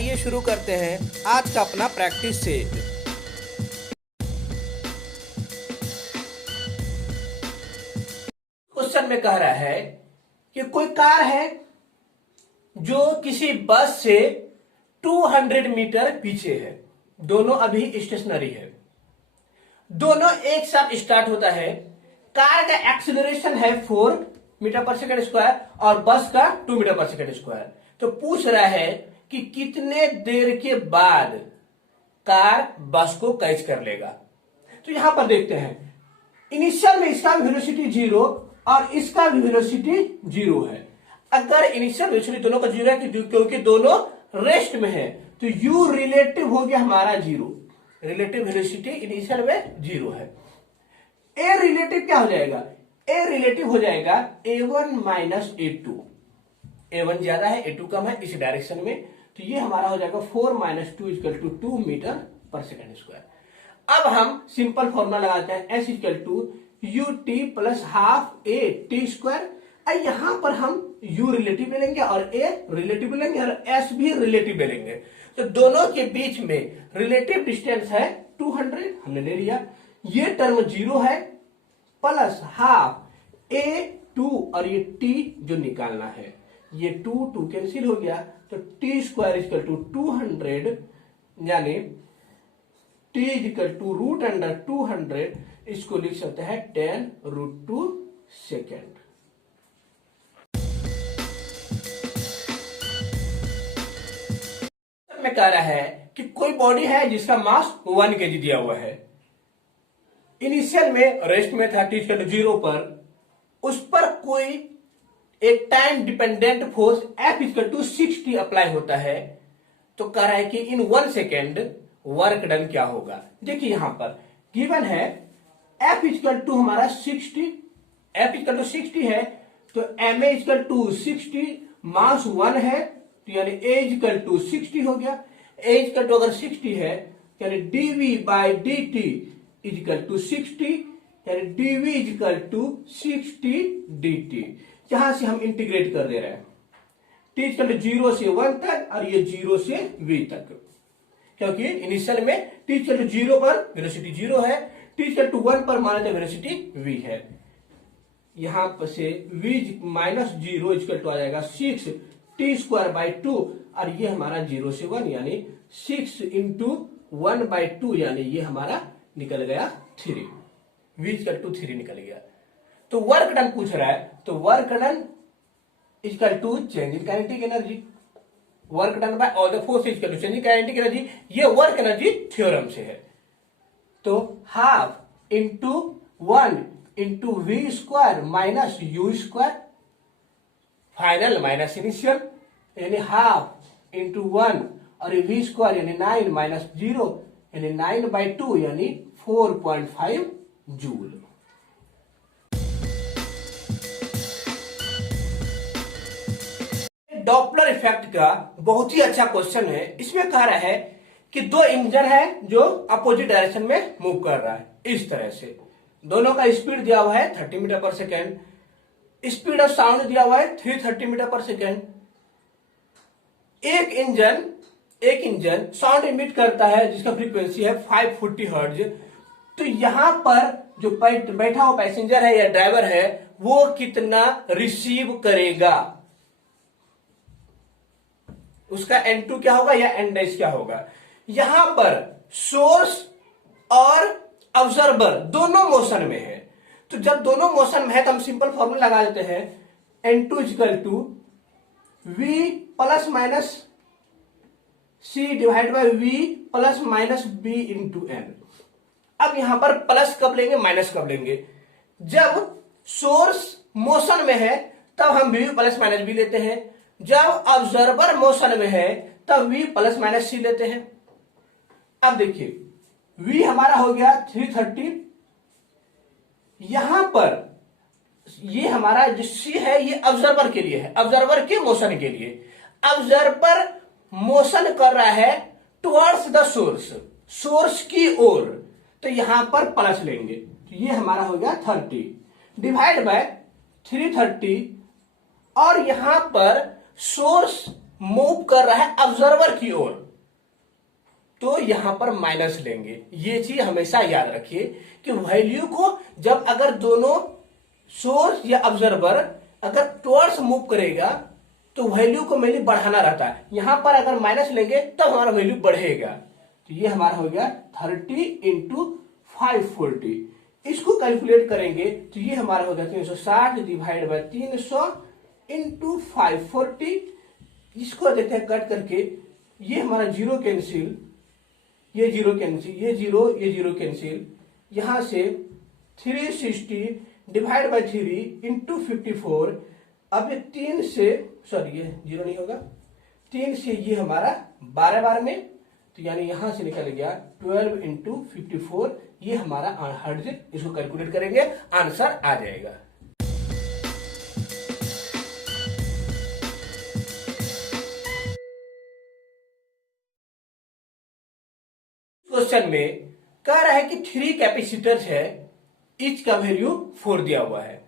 आइए शुरू करते हैं आज का अपना प्रैक्टिस सेट। क्वेश्चन में कह रहा है कि कोई कार है जो किसी बस से 200 मीटर पीछे है, दोनों अभी स्टेशनरी है, दोनों एक साथ स्टार्ट होता है। कार का एक्सीलरेशन है 4 मीटर पर सेकंड स्क्वायर और बस का 2 मीटर पर सेकंड स्क्वायर। तो पूछ रहा है कि कितने देर के बाद कार बस को कैच कर लेगा। तो यहां पर देखते हैं, इनिशियल में इसका वेलोसिटी 0 और इसका भी वेलोसिटी 0 है। अगर इनिशियल वेलोसिटी दोनों का 0 है क्योंकि दोनों रेस्ट में है, तो u रिलेटिव हो गया हमारा 0। रिलेटिव वेलोसिटी इनिशियल में 0 है। ए रिलेटिव क्या हो जाएगा? ए रिलेटिव हो जाएगा a1 माइनस a2। a1 ज्यादा है, a2 कम है इस डायरेक्शन में, तो ये हमारा हो जाएगा 4 minus 2 equal to 2 metre per second square. अब हम सिंपल फॉर्मूला लगाते हैं, s equal to u t plus half a t square. यहां पर हम u रिलेटिव ले लेंगे और a रिलेटिव ले लेंगे और s भी रिलेटिव ले लेंगे। तो दोनों के बीच में रिलेटिव डिस्टेंस है 200, हमने ले लिया। ये टर्म 0 है प्लस हाफ a2 और ये t जो निकालना है, ये 2 कैंसिल हो गया, तो टी स्क्वायर इक्वल टू 200 यानी t equal to root under 200, इसको लिख सकते हैं 10√2 सेकेंड। में कह रहा है कि कोई बॉडी है जिसका मास 1 kg दिया हुआ है, इनिशियल में रेस्ट में था t इक्वल टू 0 पर, उस पर कोई एक time dependent force F equal to 60 apply होता है। तो कह रहा है कि इन 1 सेकेंड वर्क डन क्या होगा। देखिए यहां पर गिवन है F इक्वल टू हमारा 60, F इक्वल टू 60 है, तो ma इक्वल टू 60, मास 1 है, तो यानी a इक्वल टू 60 हो गया। a इक्वल टू अगर 60 है यानी dv by dt equal to 60, यानी dv इक्वल टू 60 dt। यहां से हम इंटीग्रेट कर दे रहे हैं, t इक्वल टू 0 से 1 तक और ये 0 से v तक, क्योंकि इनिशियल में t इक्वल टू 0 पर वेलोसिटी 0 है, t इक्वल टू 1 पर माना जाए वेलोसिटी v है। यहां पर से v माइनस 0 इक्वल टू आ जाएगा 6 t स्क्वायर बाई 2 और ये हमारा 0 से 1 यानी 6 इंटू 1 बाई 2 यानी ये हमारा निकल गया 3, v इक्वल टू 3 निकल गया। तो वर्क डन पूछ रहा है, तो work done equal to change in kinetic energy, work done by all the force equal to change in kinetic energy, ये वर्क एनर्जी थ्योरम से है। तो half into 1 into v square minus u square, final minus initial, यानी half into 1 और we square यानी 9 minus 0 यानी 9 by 2 यानी 4.5 joule. Doppler effect का बहुत ही अच्छा क्वेश्चन है। इसमें कह रहा है कि दो इंजन है जो अपोजिट डायरेक्शन में मूव कर रहा है, इस तरह से दोनों का स्पीड दिया हुआ है 30 metre per second, speed of sound दिया हुआ है 330 मीटर पर सेकेंड। एक इंजन साउंड इमिट करता है जिसका फ्रीक्वेंसी है 540 हर्ट्ज। तो यहां पर जो बैठा हुआ पैसेंजर है या ड्राइवर है वो कितना रिसीव करेगा, उसका N2 क्या होगा या N' क्या होगा। यहां पर सोर्स और ऑब्जर्वर दोनों मोशन में है, तो जब दोनों मोशन में है तो हम सिंपल फॉर्मूला लगा देते हैं, N2 equal to V plus minus C divide by V plus minus B into N। अब यहां पर प्लस कब लेंगे माइनस कब लेंगे, जब सोर्स मोशन में है तब हम V प्लस माइनस B लेते हैं, जब ऑब्जर्वर मोशन में है तब v प्लस माइनस सी लेते हैं। अब देखिए v हमारा हो गया 330, यहां पर ये हमारा जो c है ये ऑब्जर्वर के लिए है, ऑब्जर्वर के मोशन के लिए। ऑब्जर्वर मोशन कर रहा है टुवर्ड्स द सोर्स, सोर्स की ओर, तो यहां पर प्लस लेंगे, तो ये हमारा हो गया 30 डिवाइड बाय 330 और यहां पर सोर्स मूव कर रहा है ऑब्जर्वर की ओर, तो यहां पर माइनस लेंगे। ये चीज हमेशा याद रखिए कि वैल्यू को जब अगर दोनों सोर्स या ऑब्जर्वर अगर टुवर्ड्स मूव करेगा तो वैल्यू को मेनली बढ़ाना रहता है। यहां पर अगर माइनस लेंगे तब हमारा वैल्यू बढ़ेगा। तो ये हमारा हो गया 30 इंटू 540। इसको कैलकुलेट करेंगे तो ये हमारा हो गया 360 डिवाइड बाय 300 इंटू 540। इसको देते हैं कट करके, ये हमारा जीरो कैंसिल, ये जीरो कैंसिल, ये जीरो कैंसिल, यहां से 360 डिवाइड बाय 3 इंटू 54। अब ये 3 से, सॉरी ये जीरो नहीं होगा, 3 से ये हमारा 12 बार में, तो यानी यहां से निकल गया 12 इंटू 54। ये हमारा हर्ट्ज, इसको कैलकुलेट करेंगे आंसर आ जाएगा। क्वेश्चन में कह रहा है कि 3 कैपेसिटर्स है, ईच का वैल्यू 4 दिया हुआ है।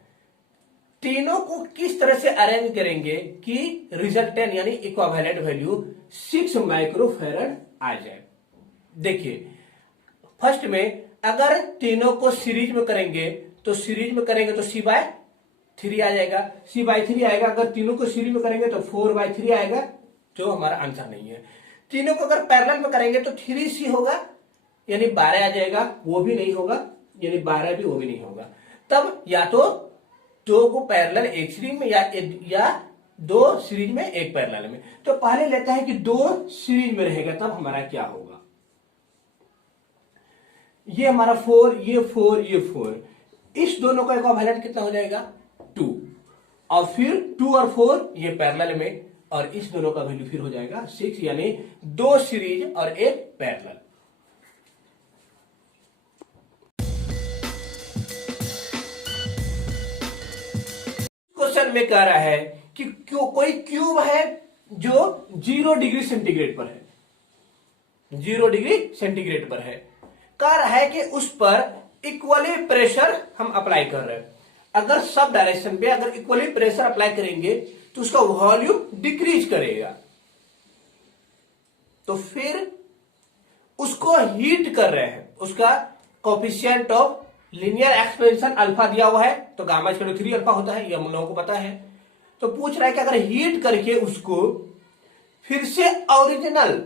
तीनों को किस तरह से अरेंज करेंगे कि रिजल्टेंट यानी इक्विवेलेंट वैल्यू 6 माइक्रोफैरड आ जाए। देखिए फर्स्ट में अगर तीनों को सीरीज में करेंगे तो C/3 आ जाएगा, C/3 आएगा। अगर तीनों को सीरीज में करेंगे तो 4/3 आएगा, जो हमारा आंसर नहीं है। तीनों को अगर पैरेलल में करेंगे तो 3C होगा, यानी 12 आ जाएगा, वो भी नहीं होगा, यानी 12 भी वो भी नहीं होगा। तब या तो दो को पैरेलल एक सीरीज में या दो सीरीज में एक पैरेलल में। तो पहले लेता है कि 2 सीरीज में रहेगा, तब हमारा क्या होगा, ये हमारा 4, ये 4, ये 4, इस दोनों का इक्विवेलेंट कितना हो जाएगा 2, और फिर 2 और 4 ये पैरेलल में, और इस दोनों का वैल्यू फिर हो जाएगा 6, यानी 2 सीरीज और एक पैरेलल। क्वेश्चन में कह रहा है कि कोई क्यूब है जो 0 डिग्री सेंटीग्रेड पर है, 0 डिग्री सेंटीग्रेड पर है। कह रहा है कि उस पर इक्वली प्रेशर हम अप्लाई कर रहे हैं। अगर सब डायरेक्शन पे अगर इक्वली प्रेशर अप्लाई करेंगे तो उसका वॉल्यूम डिक्रीज करेगा। तो फिर उसको हीट कर रहे हैं, उसका coefficient of linear expansion alpha दिया हुआ है, तो गामा इक्वल टू 3 अल्फा होता है, ये हम लोगों को पता है। तो पूछ रहा है कि अगर हीट करके उसको फिर से ओरिजिनल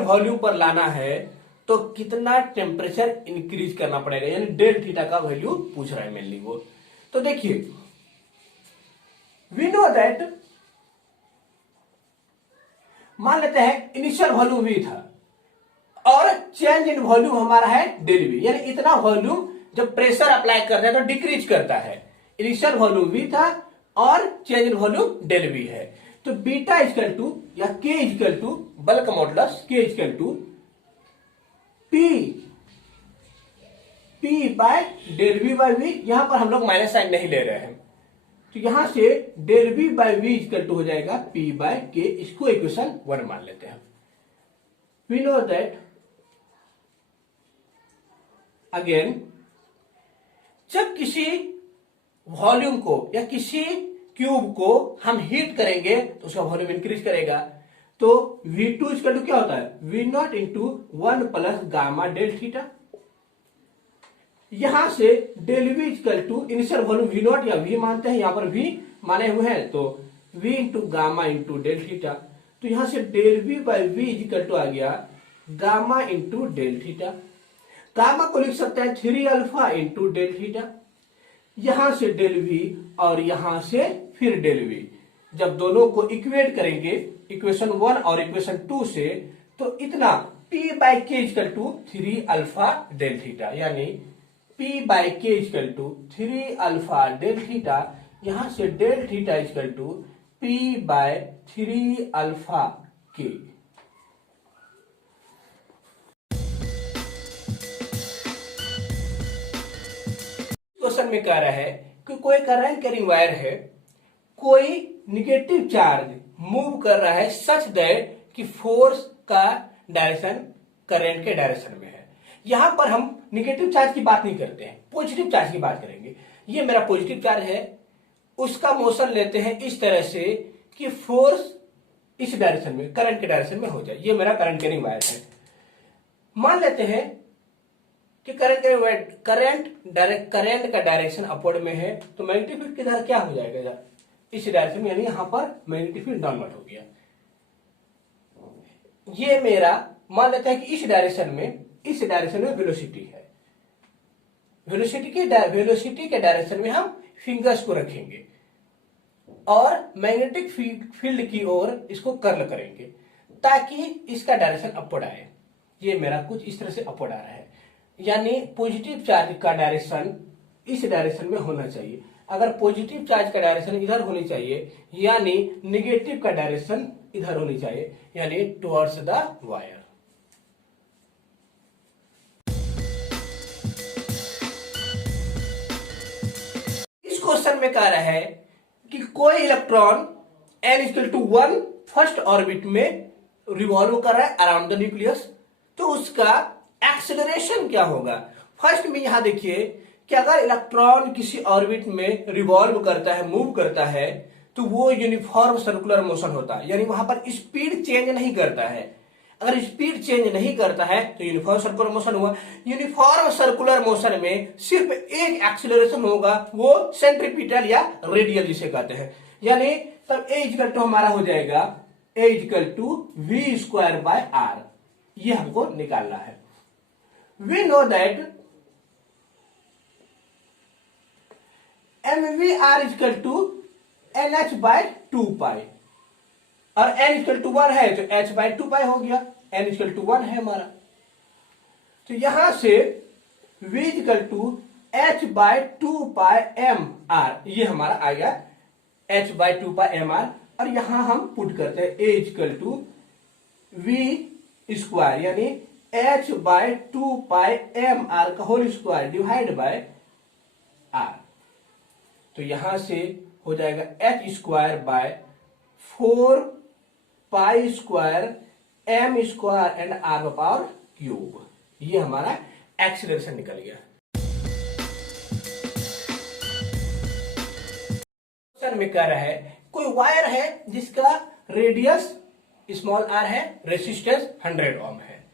वॉल्यूम पर लाना है तो कितना टेम्परेचर इंक्रीज करना पड़ेगा, यानी डेल थीटा का वैल्यू पूछ रहा है मेनली वो। तो देखिए वी नो दैट, मान लेते हैं इनिशियल वॉल्यूम V था और चेंज इन वॉल्यूम हमारा है डेल V, यानी इतना वॉल्यूम जब प्रेशर अप्लाई करते हैं तो डिक्रीज करता है। इनिशियल वॉल्यूम V था और change in volume del V है। तो बीटा इक्वल टू या K equal to bulk modulus K equal to P by del V by V। यहां पर हम लोग माइनस साइन नहीं ले रहे हैं, तो यहां से del V by V equal to हो जाएगा P बाय K। इसको इक्वेशन 1 मान लेते हैं। वी नो दैट अगेन, जब किसी वॉल्यूम को या किसी क्यूब को हम हीट करेंगे तो उसका वॉल्यूम इंक्रीज करेगा। तो V2 इक्वल टू क्या होता है, V0 into 1 plus gamma del theta. यहां से del V equal to initial volume V0 या V मानते हैं, यहां पर V माने हुए हैं, तो V into gamma into del theta. तो यहां से del V by V equal to आ गया gamma into del theta. Gamma को लिख सकते हैं 3 अल्फा इंटू डेल थीटा। यहां से डेल V और यहां से फिर डेल V, जब दोनों को इक्वेट करेंगे इक्वेशन 1 और इक्वेशन 2 से, तो इतना P by K equal to 3 alpha del theta, यानी P by K equal to 3 alpha del theta. यहां से del theta equal to P by 3 alpha K। Question में कह रहा है कि कोई करंट कैरिंग वायर है, कोई निगेटिव चार्ज मूव कर रहा है सच दैट कि फोर्स का डायरेक्शन करंट के डायरेक्शन में है। यहां पर हम निगेटिव चार्ज की बात नहीं करते हैं, पॉजिटिव चार्ज की बात करेंगे। ये मेरा पॉजिटिव चार्ज है, उसका मोशन लेते हैं इस तरह से कि फोर्स इस डायरेक्शन में, करंट के डायरेक्शन में हो जाए। ये मेरा करंट कैरिंग वायर है। मान लेते हैं कि करंट का डायरेक्शन अपवर्ड में है, तो मैग्नेटिक फील्ड किधर क्या हो जाएगा, इस डायरेक्शन में, यानी यहां पर मैग्नेटिक फील्ड डाउनवर्ड हो गया। ये मेरा मान लेते हैं कि इस डायरेक्शन में वेलोसिटी है। वेलोसिटी के डायरेक्शन में हम फिंगर्स को रखेंगे और मैग्नेटिक फील्ड की ओर इसको कर्ल करेंगे ताकि इसका डायरेक्शन अपवर्ड आए। ये मेरा कुछ इस तरह से अपवर्ड आ रहा है, यानी पॉजिटिव चार्ज का डायरेक्शन इस डायरेक्शन में होना चाहिए। अगर पॉजिटिव चार्ज का डायरेक्शन इधर होनी चाहिए, यानी निगेटिव का डायरेक्शन इधर होनी चाहिए, यानी टुवर्ड्स द वायर। इस क्वेश्चन में कह रहा है कि कोई इलेक्ट्रॉन n=1 फर्स्ट ऑर्बिट में रिवॉल्व कर रहा है अराउंड द न्यूक्लियस, तो उसका एक्सेलरेशन क्या होगा। फर्स्ट में यहां देखिए कि अगर इलेक्ट्रॉन किसी ऑर्बिट में रिवॉल्व करता है, मूव करता है, तो वो यूनिफॉर्म सर्कुलर मोशन होता है, यानी वहां पर स्पीड चेंज नहीं करता है। अगर स्पीड चेंज नहीं करता है तो यूनिफॉर्म सर्कुलर मोशन हुआ। यूनिफॉर्म सर्कुलर मोशन में सिर्फ एक एक्सीलरेशन होगा, वो सेंट्रीपिटल या रेडियल जिसे कहते हैं, यानी तब A हमारा हो जाएगा A=v²/r। ये हमको निकालना है। वी नो दैट mvr=nh/2π और n=1 है तो h/2π हो गया, n=1 है हमारा। तो यहां से v=h/2πmr, ये हमारा आ गया h/2πmr। और यहां हम पुट करते हैं A=v², यानी h/2πmr का whole square divide by r। तो यहां से हो जाएगा h²/4π² m² एंड r⁵। ये हमारा एक्सीलरेशन निकल गया। क्वेश्चन में कह रहा है कोई वायर है जिसका रेडियस स्मॉल r है, रेसिस्टेंस 100 ओम है।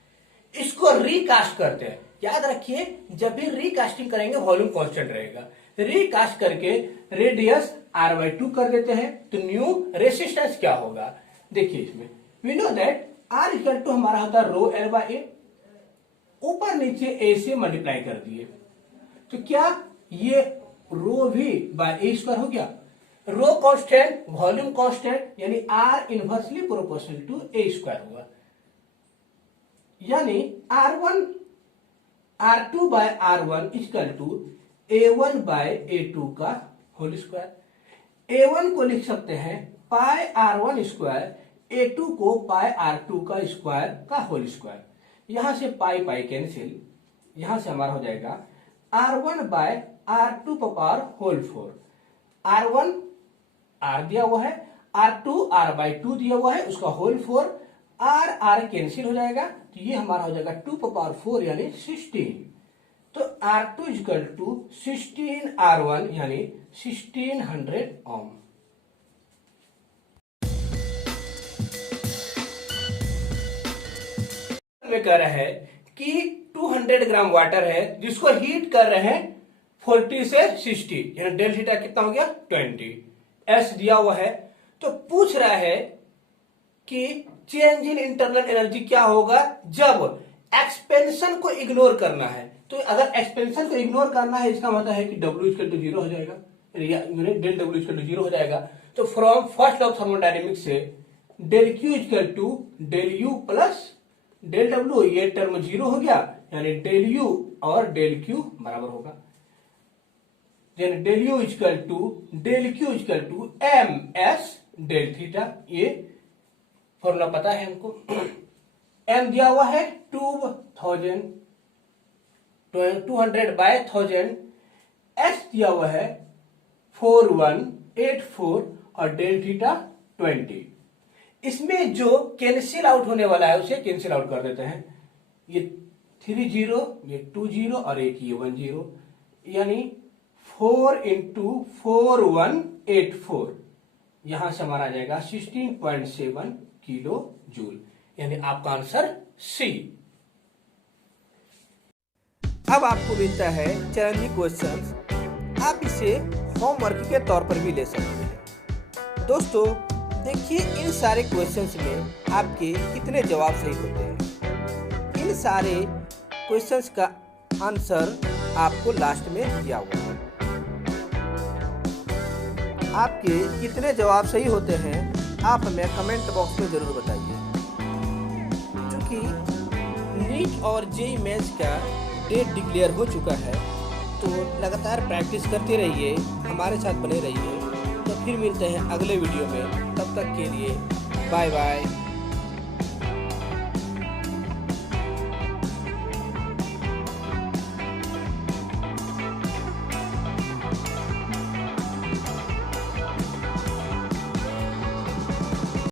इसको रिकास्ट करते हैं। याद रखिए जब भी रिकास्टिंग करेंगे वॉल्यूम कांस्टेंट रहेगा। रिकास्ट करके रेडियस r/2 कर देते हैं, तो न्यू रेसिस्टेंस क्या होगा देखिए इसमें। वी नो दैट r हमारा होता है ρl/a, ऊपर नीचे a से मल्टीप्लाई कर दिए, तो क्या ये ρv/a² हो गया। रो कांस्टेंट, वॉल्यूम कांस्टेंट, यानी r inversely proportional to a² हुआ, यानी r2/r1 a1/a2 का होल स्क्वायर। a1 को लिख सकते हैं πr1², a2 को πr2 का स्क्वायर का होल स्क्वायर। यहां से पाई कैंसिल, यहां से हमारा हो जाएगा r1/r2⁴। r1 r दिया हुआ है, r2 r/2 दिया हुआ है, उसका होल 4, r कैंसिल हो जाएगा, तो ये हमारा हो जाएगा 2⁴ यानी 16। तो r2=16r1 यानी 1600 ओम। में कह रहा है कि 200 ग्राम वाटर है जिसको हीट कर रहे हैं 40 से 60, यानी डेल थीटा कितना हो गया 20, एस दिया हुआ है। तो पूछ रहा है कि चेंज इन इंटरनल एनर्जी क्या होगा जब एक्सपेंशन को इग्नोर करना है। तो अगर एक्सपेंशन को इग्नोर करना है इसका मतलब है कि W=0 हो जाएगा, डेल W=0 हो जाएगा। तो from first law of thermodynamics से del Q=del U plus del W, ये टर्म 0 हो गया, यानी डेल U और डेल Q बराबर होगा, यानी del U=del Q=ms del theta. ये फॉर्मूला पता है हमको। m दिया हुआ है 200/1000, s दिया हुआ है 4184 और डेल थीटा 20। इसमें जो कैंसिल आउट होने वाला है उसे कैंसिल आउट कर देते हैं। ये 3 0, ये 2 0 और एक ये 1 0, यानी 4 × 4184, यहां से हमारा आ जाएगा 16.7 किलो जूल, यानी आपका आंसर सी। अब आपको मिलता है चैलेंजिंग क्वेश्चंस, आप इसे होमवर्क के तौर पर भी ले सकते हैं। दोस्तों देखिए इन सारे क्वेश्चंस में आपके कितने जवाब सही होते हैं। इन सारे क्वेश्चंस का आंसर आपको लास्ट में दिया हुआ है। आपके कितने जवाब सही होते हैं आप हमें कमेंट बॉक्स में जरूर बताइए। क्योंकि नीट और जेईई मेंस का डेट डिक्लेयर हो चुका है, तो लगातार प्रैक्टिस करते रहिए, हमारे साथ बने रहिए। तो फिर मिलते हैं अगले वीडियो में, तब तक के लिए बाय बाय।